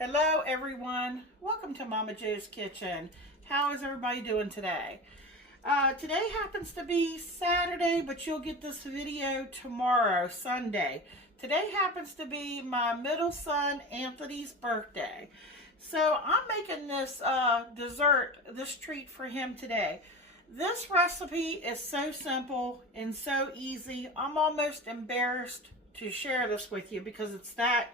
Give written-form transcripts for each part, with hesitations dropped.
Hello everyone, welcome to Momma Jo's Kitchen. How is everybody doing today? Today happens to be Saturday, but you'll get this video tomorrow, Sunday. Today happens to be my middle son Anthony's birthday. So I'm making this dessert, this treat for him today. This recipe is so simple and so easy. I'm almost embarrassed to share this with you because it's that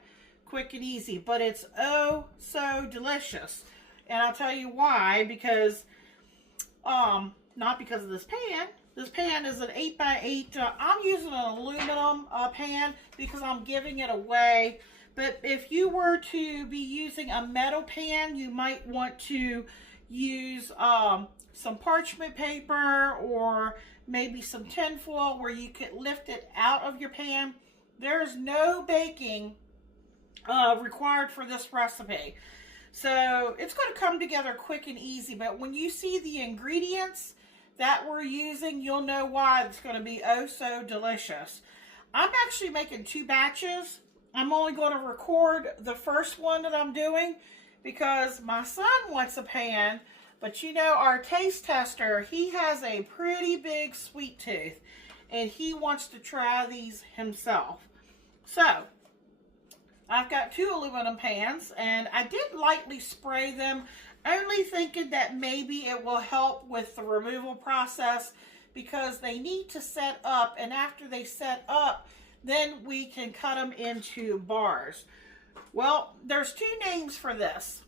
quick and easy, but it's oh so delicious. And I'll tell you why, because not because of this pan. This pan is an 8x8. I'm using an aluminum pan because I'm giving it away. But if you were to be using a metal pan, you might want to use some parchment paper or maybe some tin foil where you could lift it out of your pan. There's no baking required for this recipe. So it's going to come together quick and easy, but when you see the ingredients that we're using, you'll know why it's going to be oh so delicious. I'm actually making two batches. I'm only going to record the first one that I'm doing because my son wants a pan, but you know, our taste tester, he has a pretty big sweet tooth and he wants to try these himself. So I've got two aluminum pans and I did lightly spray them, only thinking that maybe it will help with the removal process because they need to set up, and after they set up, then we can cut them into bars. Well, there's two names for this,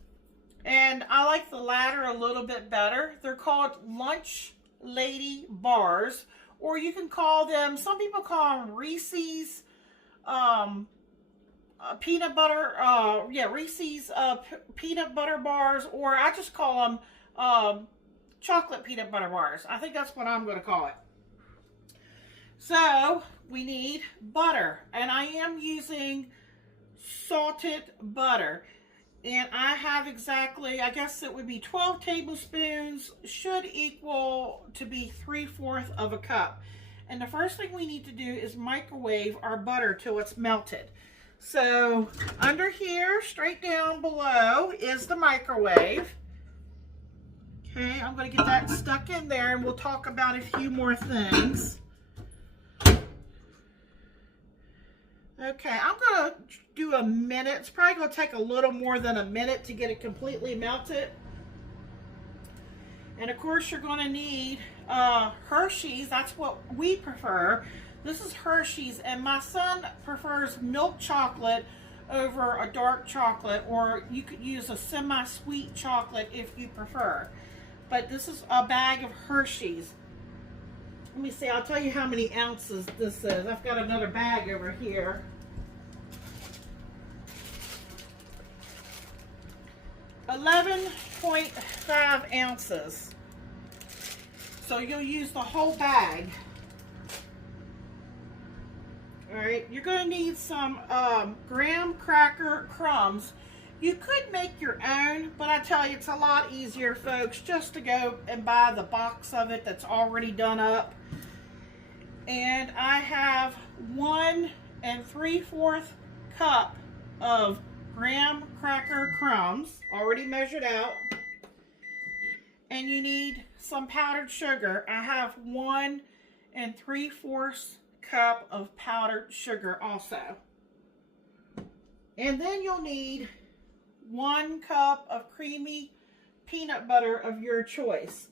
and I like the latter a little bit better. They're called Lunch Lady Bars, or you can call them, some people call them Reese's peanut butter, Reese's peanut butter bars, or I just call them chocolate peanut butter bars. I think that's what I'm going to call it. So we need butter, and I am using salted butter, and I have exactly, I guess it would be 12 tablespoons, should equal to be 3/4 of a cup. And the first thing we need to do is microwave our butter till it's melted. So under here, straight down below, is the microwave. Okay, I'm going to get that stuck in there and we'll talk about a few more things. Okay, I'm going to do a minute. It's probably going to take a little more than a minute to get it completely melted. And of course, you're going to need Hershey's. That's what we prefer. This is Hershey's, and my son prefers milk chocolate over a dark chocolate, or you could use a semi-sweet chocolate if you prefer. But this is a bag of Hershey's. Let me see, I'll tell you how many ounces this is. I've got another bag over here. 11.5 ounces. So you'll use the whole bag. Alright, you're going to need some graham cracker crumbs. You could make your own, but I tell you, it's a lot easier, folks, just to go and buy the box of it that's already done up. And I have 1 3/4 cup of graham cracker crumbs, already measured out. And you need some powdered sugar. I have 1 3/4 cup of powdered sugar also. And then you'll need 1 cup of creamy peanut butter of your choice.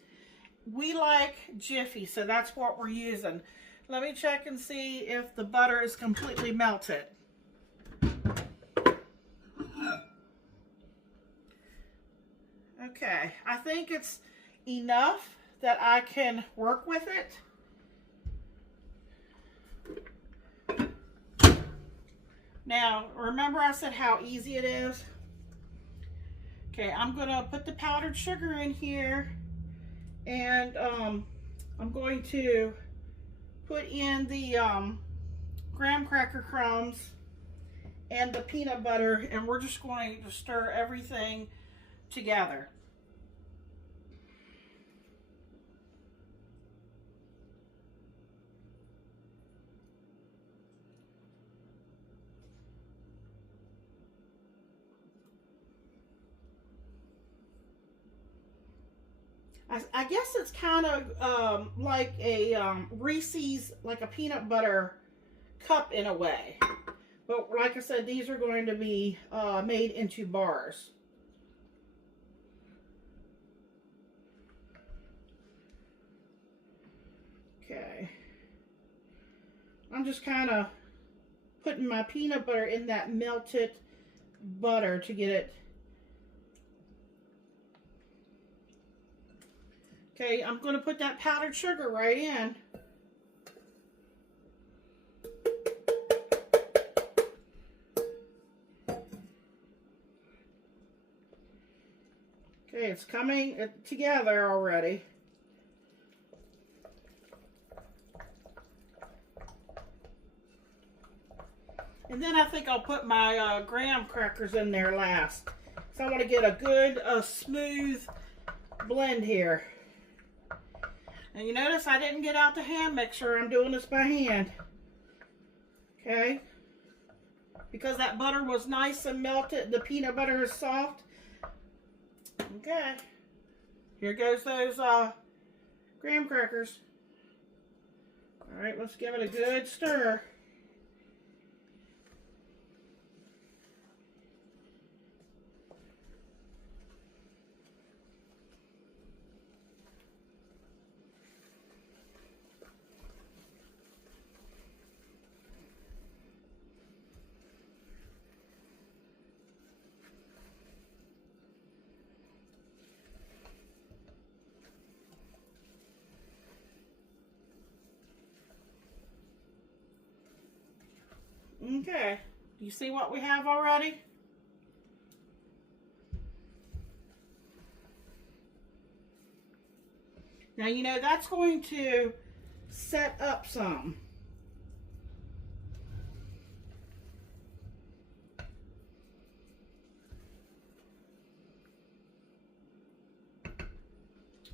We like Jiffy, so that's what we're using. Let me check and see if the butter is completely melted. Okay, I think it's enough that I can work with it. Now, remember I said how easy it is? Okay, I'm going to put the powdered sugar in here, and I'm going to put in the graham cracker crumbs and the peanut butter, and we're just going to stir everything together. I guess it's kind of like a Reese's, like a peanut butter cup in a way. But like I said, these are going to be made into bars. Okay. I'm just kind of putting my peanut butter in that melted butter to get it. Okay, I'm going to put that powdered sugar right in. Okay, it's coming together already. And then I think I'll put my graham crackers in there last. So I want to get a good, smooth blend here. And you notice I didn't get out the hand mixer. I'm doing this by hand. Okay. Because that butter was nice and melted. The peanut butter is soft. Okay. Here goes those graham crackers. All right, let's give it a good stir. Okay, do you see what we have already? Now, you know, that's going to set up some.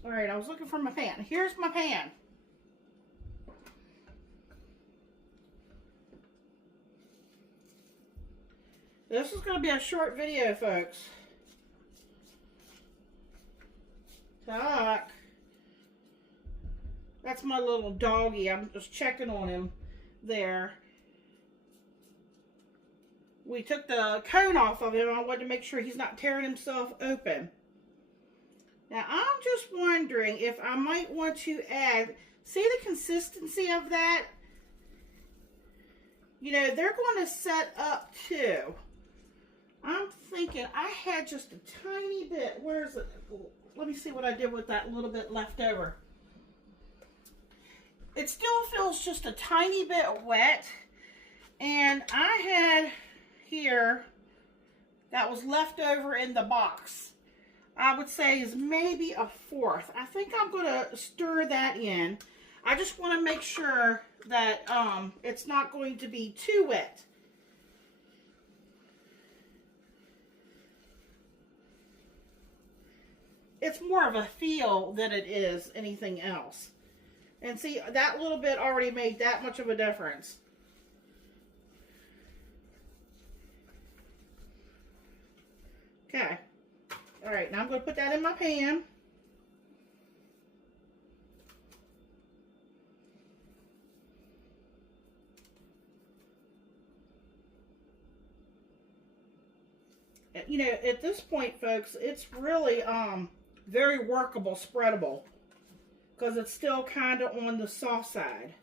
All right, I was looking for my pan. Here's my pan. This is going to be a short video, folks. Talk. That's my little doggy. I'm just checking on him there. We took the cone off of him. I wanted to make sure he's not tearing himself open. Now, I'm just wondering if I might want to add, see the consistency of that? You know, they're going to set up too. I'm thinking I had just a tiny bit. Where is it? Let me see what I did with that little bit left over. It still feels just a tiny bit wet. And I had here that was left over in the box. I would say is maybe a fourth. I think I'm going to stir that in. I just want to make sure that it's not going to be too wet. It's more of a feel than it is anything else. And see, that little bit already made that much of a difference. Okay. All right, now I'm going to put that in my pan. You know, at this point, folks, it's really very workable, spreadable, because it's still kind of on the soft side.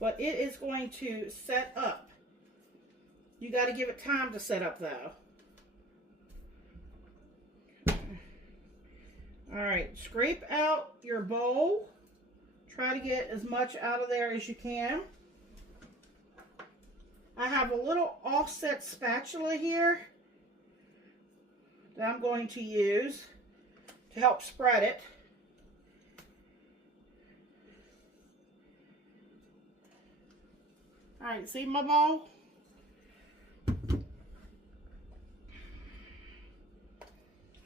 But it is going to set up. You got to give it time to set up, though. All right, scrape out your bowl. Try to get as much out of there as you can. I have a little offset spatula here that I'm going to use to help spread it. All right, see my bowl?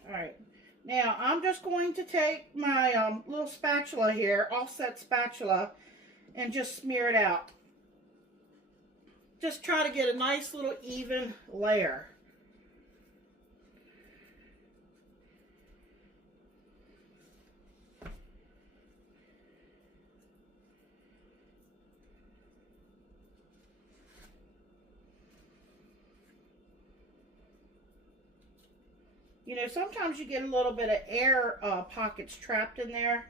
All right, now I'm just going to take my little spatula here, offset spatula, and just smear it out. Just try to get a nice little even layer. You know, sometimes you get a little bit of air pockets trapped in there.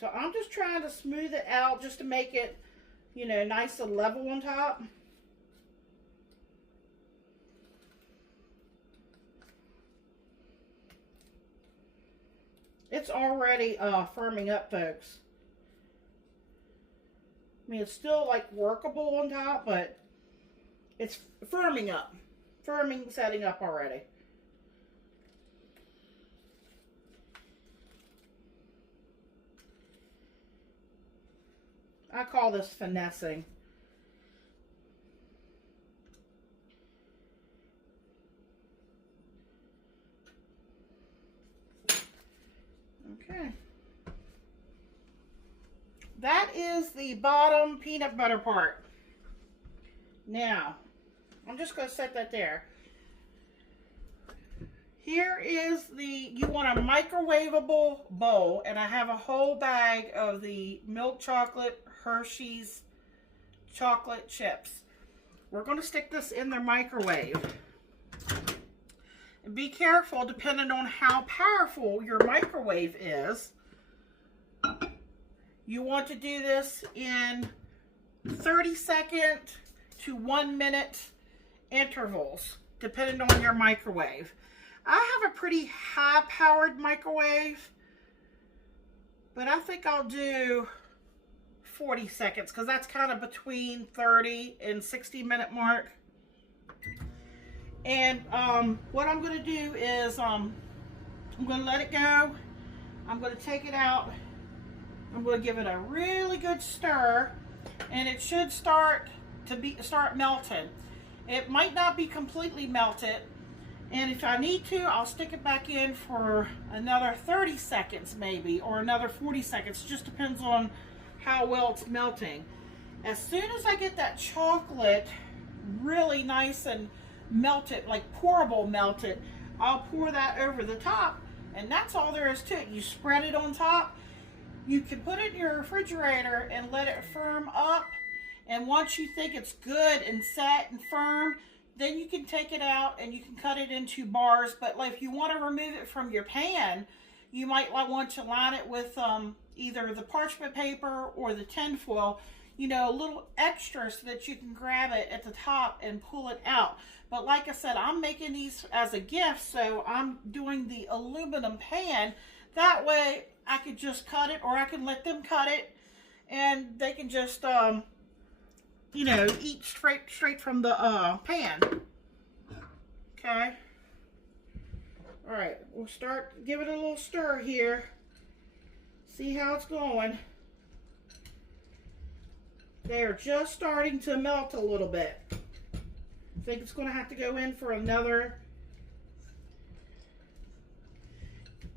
So I'm just trying to smooth it out just to make it, you know, nice and level on top. It's already firming up, folks. I mean, it's still like workable on top, but it's firming up. Setting up already. I call this finessing. Okay. That is the bottom peanut butter part. Now, I'm just going to set that there. Here is you want a microwavable bowl, and I have a whole bag of the milk chocolate Hershey's chocolate chips. We're going to stick this in the microwave. And be careful, depending on how powerful your microwave is. You want to do this in 30-second to 1-minute intervals, depending on your microwave. I have a pretty high-powered microwave, but I think I'll do 40 seconds because that's kind of between 30 and 60-minute mark. And what I'm going to do is I'm going to let it go. I'm going to take it out. I'm going to give it a really good stir, and it should start melting. It might not be completely melted, and if I need to, I'll stick it back in for another 30 seconds maybe, or another 40 seconds. It just depends on how well it's melting. As soon as I get that chocolate really nice and melted, like pourable melted, I'll pour that over the top, and that's all there is to it. You spread it on top. You can put it in your refrigerator and let it firm up, and once you think it's good and set and firm, then you can take it out and you can cut it into bars. But like, if you want to remove it from your pan, you might want to line it with either the parchment paper or the tin foil, you know, a little extra so that you can grab it at the top and pull it out. But like I said, I'm making these as a gift, so I'm doing the aluminum pan. That way I could just cut it, or I can let them cut it, and they can just, you know, eat straight from the pan. Okay. All right, we'll start giving it a little stir here. See how it's going. They are just starting to melt a little bit. I think it's going to have to go in for another.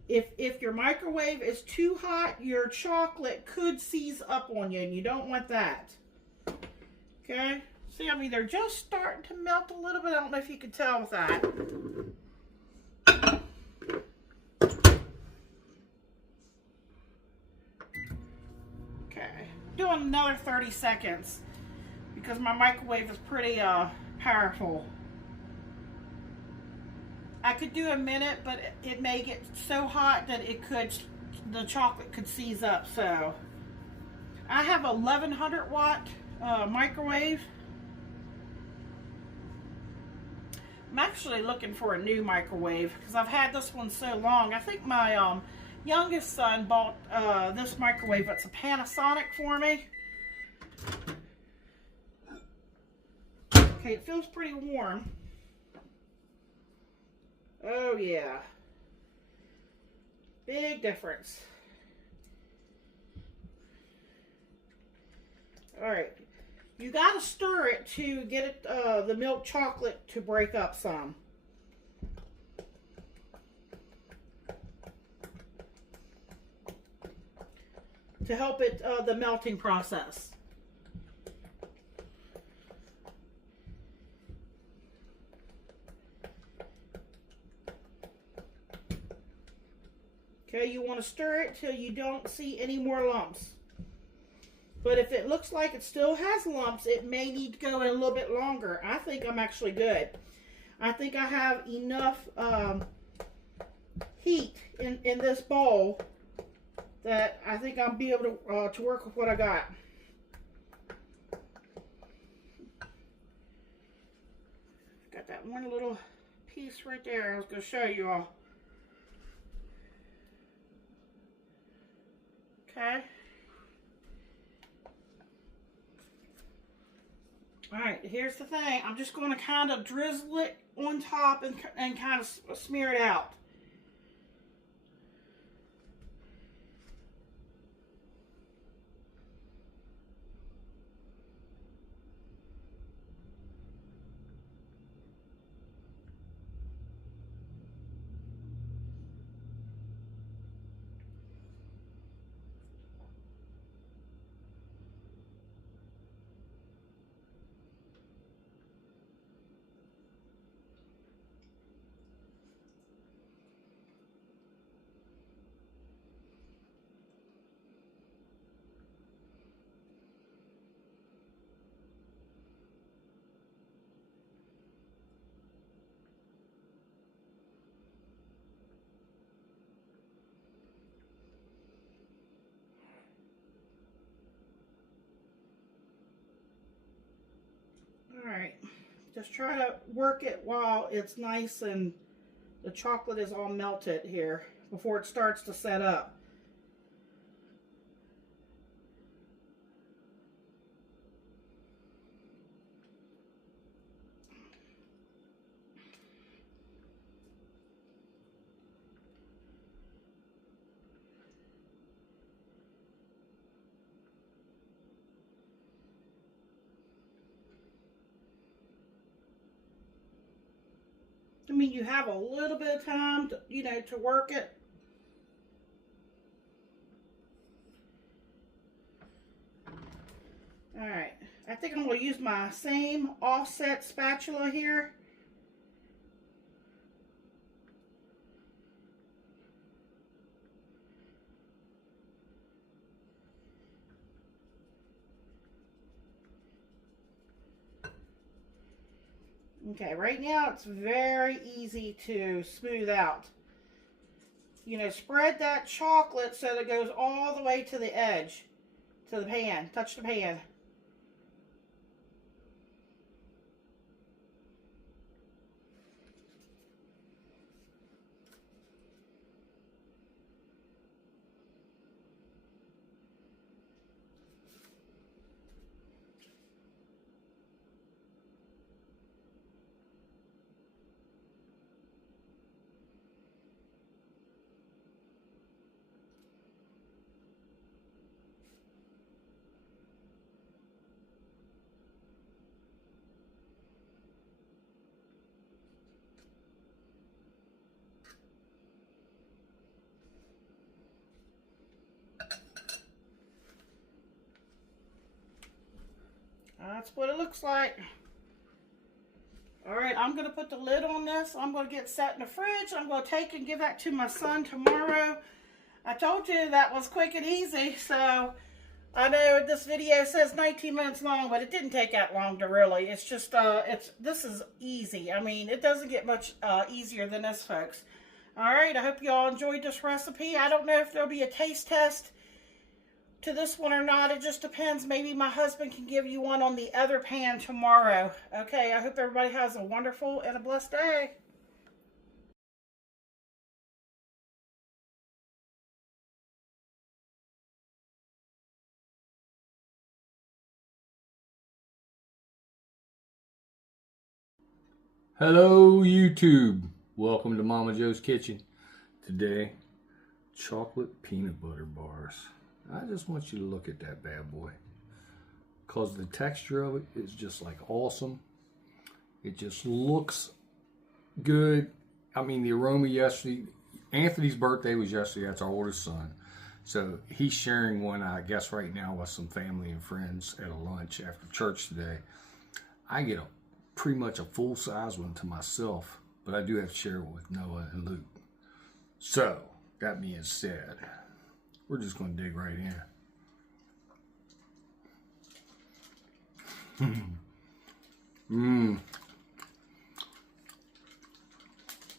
If your microwave is too hot, your chocolate could seize up on you, and you don't want that. Okay? See, I mean, they're just starting to melt a little bit. I don't know if you can tell with that. Okay. Doing another 30 seconds because my microwave is pretty powerful. I could do a minute, but it may get so hot that the chocolate could seize up. So I have a 1100 watt microwave. I'm actually looking for a new microwave because I've had this one so long. I think my youngest son bought this microwave. It's a Panasonic for me. Okay, it feels pretty warm. Oh yeah, big difference. All right, you gotta stir it to get it, the milk chocolate to break up some. To help it, the melting process. Okay, you want to stir it till you don't see any more lumps. But if it looks like it still has lumps, it may need to go in a little bit longer. I think I'm actually good. I think I have enough heat in this bowl that I think I'll be able to work with what I got. Got that one little piece right there I was going to show you all. Okay. Alright, here's the thing. I'm just going to kind of drizzle it on top and kind of smear it out. Alright, just try to work it while it's nice and the chocolate is all melted here before it starts to set up. I mean, you have a little bit of time to, to work it. All right, I think I'm going to use my same offset spatula here. Okay, right now it's very easy to smooth out. Spread that chocolate so that it goes all the way to the edge, to the pan. Touch the pan. That's what it looks like. All right, I'm going to put the lid on this. I'm going to get set in the fridge. I'm going to take and give that to my son tomorrow. I told you that was quick and easy, so I know this video says 19 minutes long, but it didn't take that long to really. It's just, this is easy. I mean, it doesn't get much easier than this, folks. All right, I hope you all enjoyed this recipe. I don't know if there'll be a taste test to this one or not. It just depends. Maybe my husband can give you one on the other pan tomorrow. Okay, I hope everybody has a wonderful and a blessed day. Hello YouTube, welcome to Momma Jo's Kitchen. Today, chocolate peanut butter bars. I just want you to look at that bad boy, because the texture of it is just like awesome. It just looks good. I mean, the aroma yesterday, Anthony's birthday was yesterday. That's our oldest son, so he's sharing one, I guess, right now with some family and friends at a lunch after church today. I get pretty much a full-size one to myself, but I do have to share it with Noah and Luke. So, that being said, we're just going to dig right in.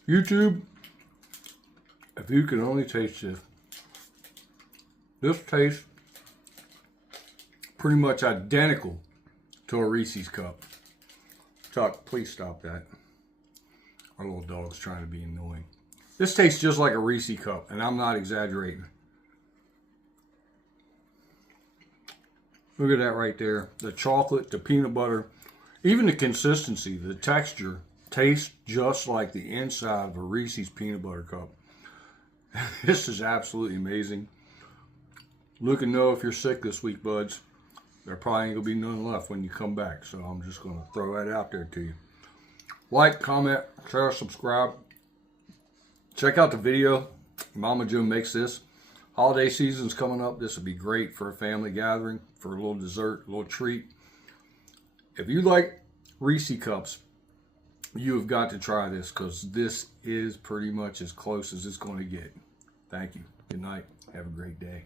YouTube, if you can only taste this. This tastes pretty much identical to a Reese's cup. Chuck, please stop that. Our little dog's trying to be annoying. This tastes just like a Reese's cup, and I'm not exaggerating. Look at that right there. The chocolate, the peanut butter, even the consistency, the texture tastes just like the inside of a Reese's peanut butter cup. This is absolutely amazing. Look and know if you're sick this week, buds. There probably ain't gonna be none left when you come back, so I'm just gonna throw that out there to you. Like, comment, share, subscribe. Check out the video. Momma Jo makes this. Holiday season's coming up. This would be great for a family gathering, for a little dessert, a little treat. If you like Reese cups, you have got to try this, because this is pretty much as close as it's going to get. Thank you. Good night. Have a great day.